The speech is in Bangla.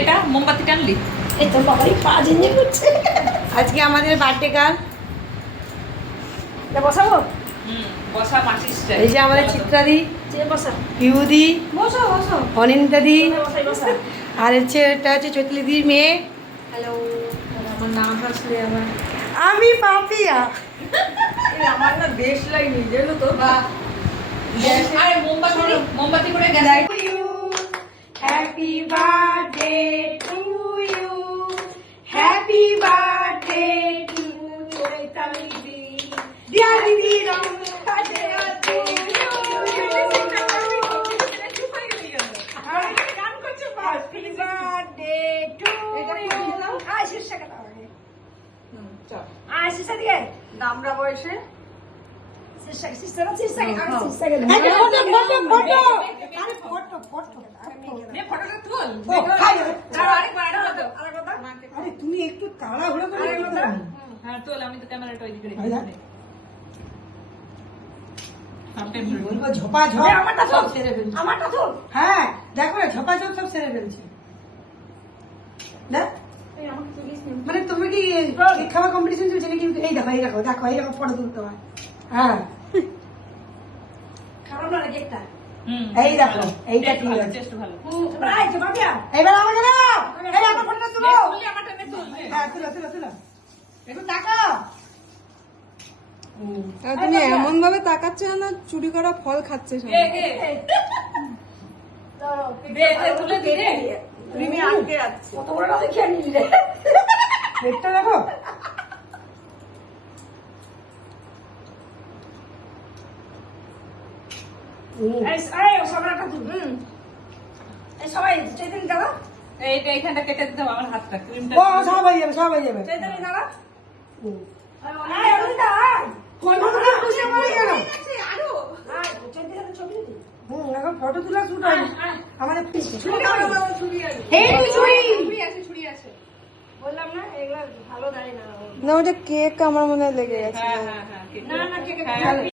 এটা মোমবাতি টানলি? এই তো বাবারই পা ঝিনঝিন করছে। আজকে আমাদের বার্থডে গার্ল, বসাবো? বসা মাটির স্টাইল। এই যে আমাদের চিত্রাদি, বসা পিউদি, বসো বসো অনিন্দাদি, বসাই বসা। আর এটা হচ্ছে চৈতলিদির মেয়ে। হ্যালো। আমার নাম আসলে আমি পাপিয়া। আমার না দেশ লাইনি জানো তো। আরে মোমবাতি করে গ্যাস। Happy birthday to you, happy birthday to চৈতলিদি, ডিয়ার দিদি রং কাজে আছে। Happy birthday to you. আয় শীর্ষকে দাও আগে। আয় শীর্ষে দিয়ে দামরা বয়সে শীর্ষকে শীর্ষকে আমি শীর্ষকে ফটো ফটো ফটো, আরে ফটো ফটো ফটোটা তুল। আরে তুমি একটু তাড়াহুড়ো করে করো। হ্যাঁ তোল, আমি তো ক্যামেরাটা ওইদিকে রেখে আচ্ছা। দিই। বলবো ঝোপা ঝোপ আমারটা সব তো ছেড়ে ফেলছে। আমারটা তো হ্যাঁ দেখো না, ঝোপা ঝোপ সব ছেড়ে ফেলছে। দেখ এই আমাকে তুলিস নি। মানে তুমি কি কেক খাওয়া কম্পিটিশন চলছে নাকি? এই দেখো এই দেখো দেখো এই দেখো ফটো তুলতে হয়। হ্যাঁ খারাপ না লাগে একটা। এই দেখো এইটা ঠিক আছে। টেস্ট ভালো। রাই তো বাবিয়া এবার আমাকে দাও, এই আমার ফটোটা তুলো। তুলি আমারটা নে তুল। হ্যাঁ তুলো তুলো তুলো, একটু তাকাও। তুমি এমন ভাবে তাকাচ্ছে না চুরি করা ফল খাচ্ছে সব। ধরো দে তুলে দি রে। তুমি আটকে যাচ্ছে কত বড় দেখে নিলি রে। পেটটা দেখো। এই সবরাটা তুই এই সবাই চৈতন্য দাও এইটা এইখানটা কেটে দিতে হবে আমার হাতটা। ক্রিমটা ও সব হয়ে যাবে সব হয়ে যাবে। চৈতন্য দাও হুম। আয় অনিতা আয় ফটো তোলা খুশি পড়ে গেল। আরো আয় চৈতন্য ছবি দিই এখন ফটো তোলা শুট হয় আমাদের। এই ছুরি ছুরি আছে। বললাম না এগুলো ভালো দাঁড়িয়ে না না ওটা কেক আমার মনে হয় লেগে গেছে। হ্যাঁ হ্যাঁ হ্যাঁ। না না কে হ্যাঁ।